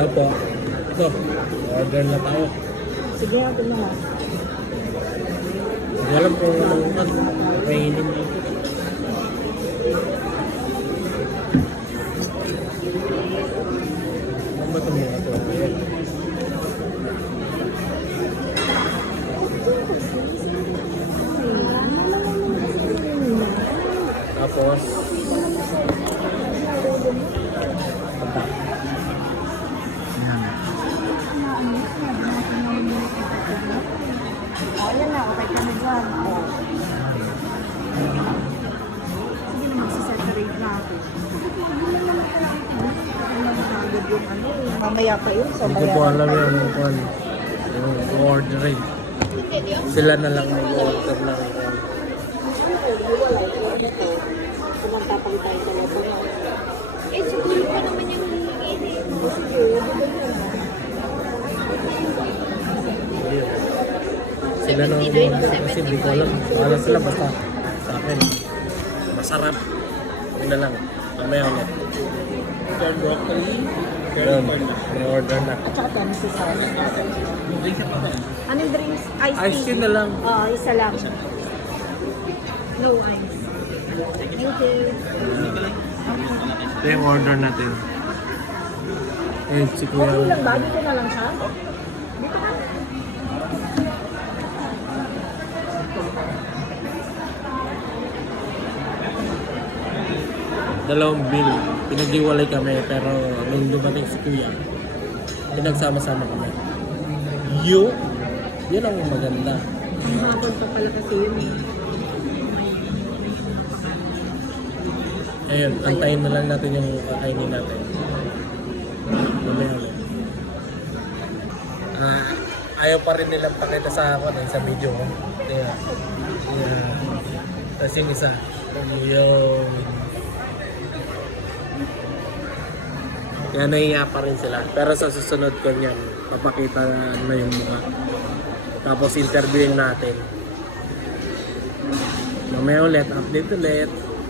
Opo. Ito, order na tayo. Sigurado na. Hindi alam kung ano, kainin mo. Dyan. Oh. Sige na, magsiseparate natin. Yung ano, Mamaya pa yun. So, Hindi ko alam yung kung yung ordering. Sila na lang mag-order ng kung Sila na mag-order kasi hindi ko alam. Wala sila basta sa akin. Masarap. Yun na lang. Mamaya ulit. Corn broccoli. Yun. May order na. At saka tayo si Sarah. Anong drinks? Ice tea? Ice tea na lang. Oo, isa lang. No ice. Thank you. Ito yung order natin. Eh, si Okay Kuya. lang ba? Dito na lang siya? Dito ka. Dalawang bill. Pinag-iwalay kami pero nung dumating si Kuya, pinagsama-sama kami. Yo! Yun ang maganda. Hapon pa pala kasi yun eh. Ayun, antayin na lang natin yung kakainin natin. Mamaya ulit. Ah, ayaw pa rin nilang pakita sa ako sa video ko. Kaya, kaya, tapos yung isa, yung, kaya nahiya pa rin sila. Pero sa susunod ko niyan, papakita na yung mukha. Tapos interviewin natin. Mamaya ulit, update ulit.